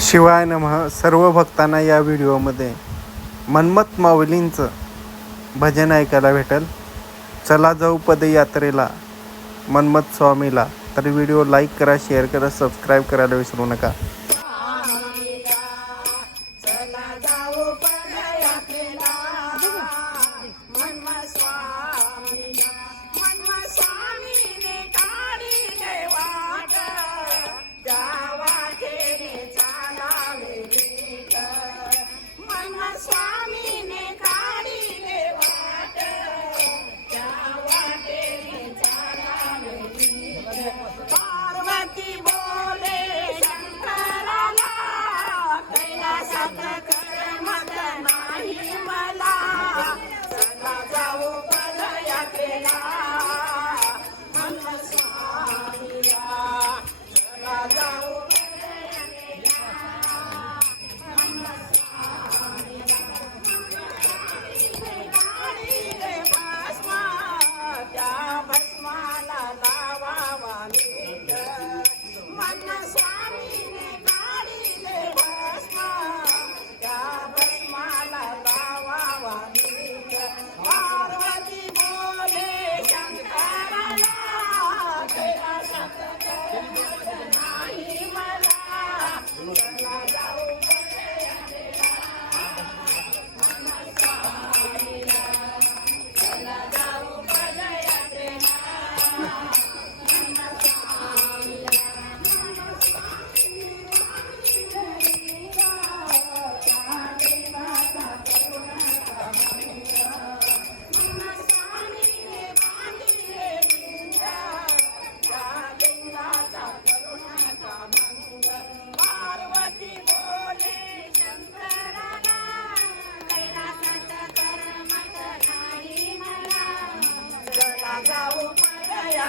शिवाय नमः. सर्व भक्तांना या व्हिडिओमध्ये मन्मथ माऊलींचं भजन ऐकायला भेटेल. चला जाऊ पदयात्रेला मन्मथ स्वामीला. तर व्हिडिओ लाईक करा शेअर करा सबस्क्राईब करायला विसरू नका.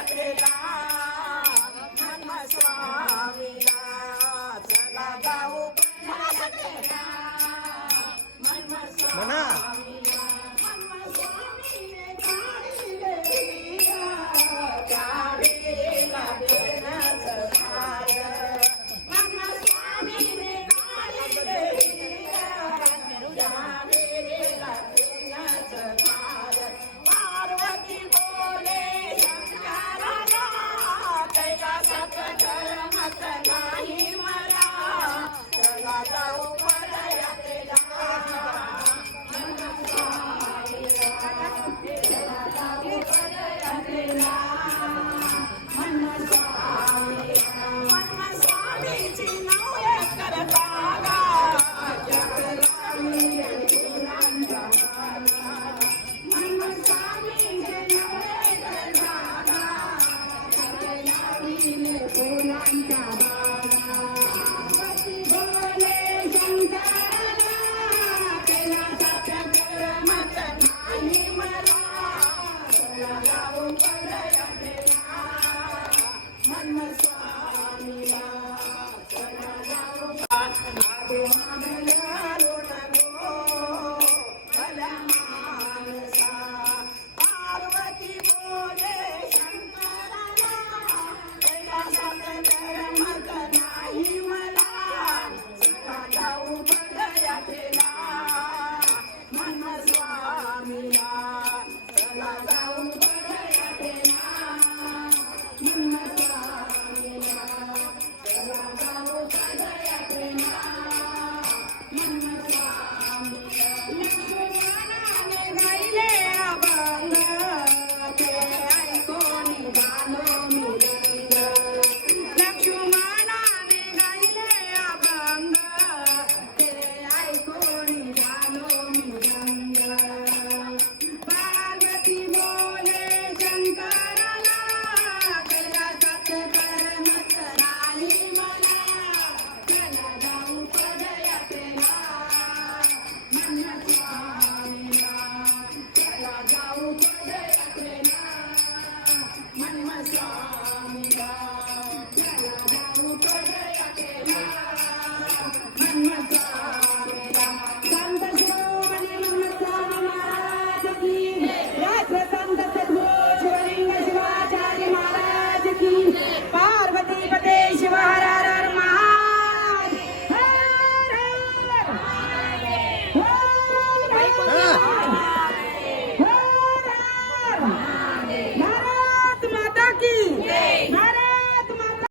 la நான்